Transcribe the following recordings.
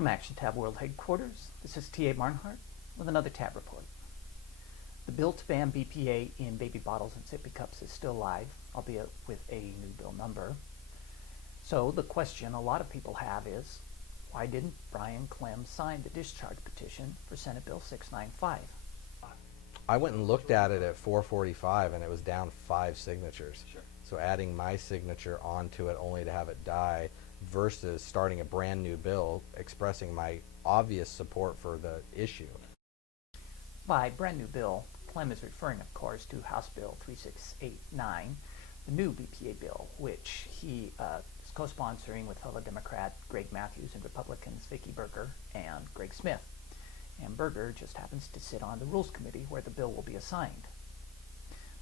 From Action Tab World Headquarters, this is T.A. Barnhart with another Tab Report. The bill to ban BPA in baby bottles and sippy cups is still live, albeit with a new bill number. So the question a lot of people have is, why didn't Brian Clem sign the discharge petition for Senate Bill 695? I went and looked at it at 4:45 and it was down 5 signatures. Sure. So adding my signature onto it only to have it die versus starting a brand new bill expressing my obvious support for the issue. By brand new bill, Clem is referring, of course, to House Bill 3689, the new BPA bill, which he is co-sponsoring with fellow Democrat Greg Matthews and Republicans Vicky Berger and Greg Smith. And Berger just happens to sit on the Rules Committee where the bill will be assigned.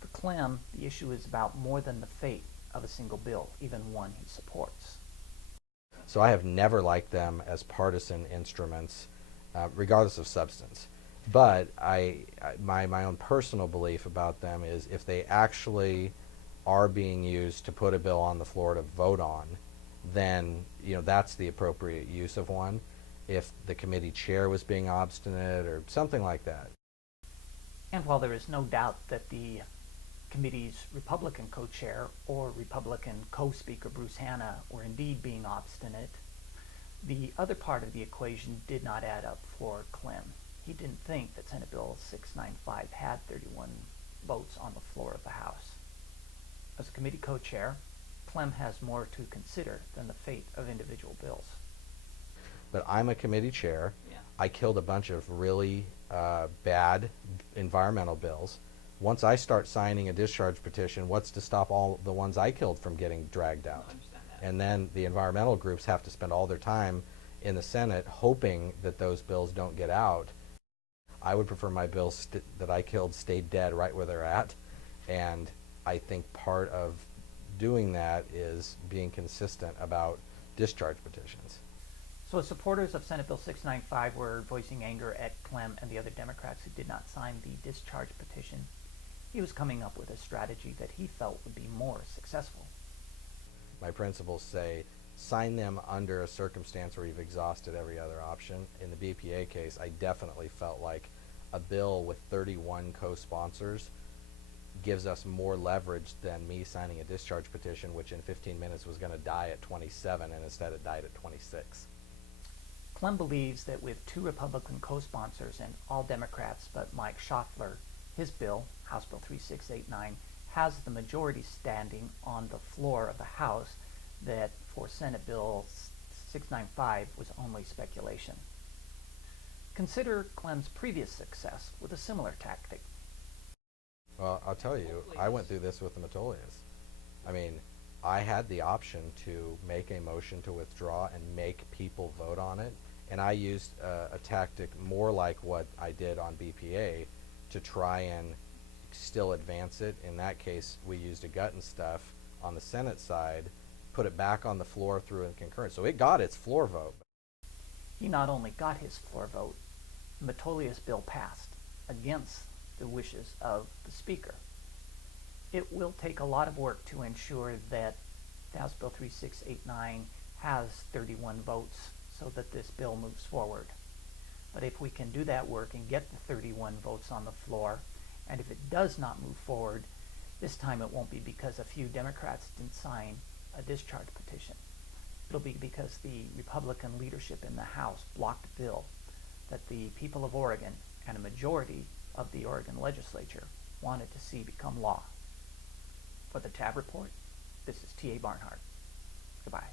For Clem, the issue is about more than the fate of a single bill, even one he supports. So I have never liked them as partisan instruments, regardless of substance. But my own personal belief about them is if they actually are being used to put a bill on the floor to vote on, then that's the appropriate use of one. If the committee chair was being obstinate or something like that. And while there is no doubt that the committee's Republican co-chair or Republican co-speaker Bruce Hanna were indeed being obstinate, the other part of the equation did not add up for Clem. He didn't think that Senate Bill 695 had 31 votes on the floor of the House. As a committee co-chair, Clem has more to consider than the fate of individual bills. But I'm a committee chair. Yeah. I killed a bunch of really bad environmental bills. Once I start signing a discharge petition, what's to stop all the ones I killed from getting dragged out? And then the environmental groups have to spend all their time in the Senate hoping that those bills don't get out. I would prefer my bills that I killed stayed dead right where they're at. And I think part of doing that is being consistent about discharge petitions. So as supporters of Senate Bill 695 were voicing anger at Clem and the other Democrats who did not sign the discharge petition, he was coming up with a strategy that he felt would be more successful. My principles say sign them under a circumstance where you've exhausted every other option. In the BPA case, I definitely felt like a bill with 31 co-sponsors gives us more leverage than me signing a discharge petition, which in 15 minutes was going to die at 27, and instead it died at 26. Clem believes that with 2 Republican co-sponsors and all Democrats but Mike Schaffler, his bill, House Bill 3689, has the majority standing on the floor of the House that for Senate Bill 695 was only speculation. Consider Clem's previous success with a similar tactic. Well, I'll tell you, I went through this with the Metolias. I mean, I had the option to make a motion to withdraw and make people vote on it, and I used a tactic more like what I did on BPA to try and still advance it. In that case, we used a gut and stuff on the Senate side, put it back on the floor through a concurrence. So it got its floor vote. He not only got his floor vote, the Metolius bill passed against the wishes of the Speaker. It will take a lot of work to ensure that House Bill 3689 has 31 votes so that this bill moves forward. But if we can do that work and get the 31 votes on the floor, and if it does not move forward, this time it won't be because a few Democrats didn't sign a discharge petition. It'll be because the Republican leadership in the House blocked a bill that the people of Oregon and a majority of the Oregon legislature wanted to see become law. For the Tab Report, this is T.A. Barnhart. Goodbye.